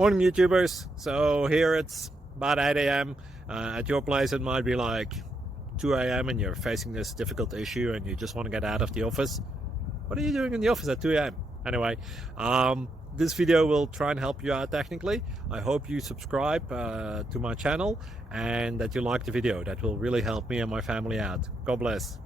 Morning, YouTubers. So here it's about 8 a.m. At your place it might be like 2 a.m. and you're facing this difficult issue and you just want to get out of the office. What are you doing in the office at 2 a.m.? Anyway, this video will try and help you out technically. I hope you subscribe to my channel and that you like the video. That will really help me and my family out. God bless.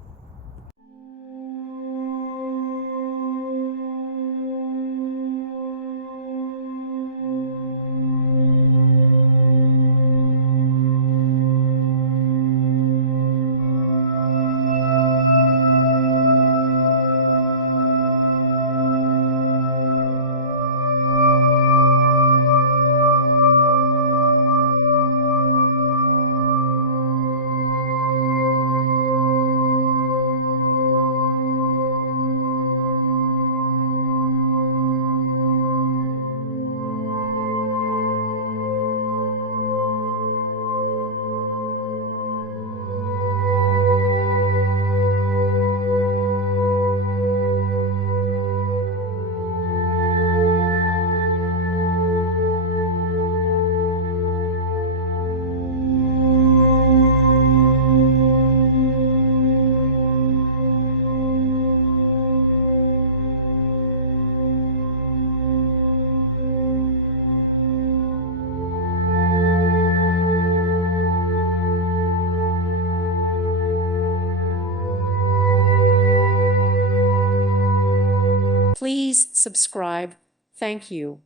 Please subscribe. Thank you.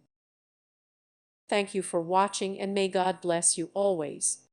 Thank you for watching, and may God bless you always.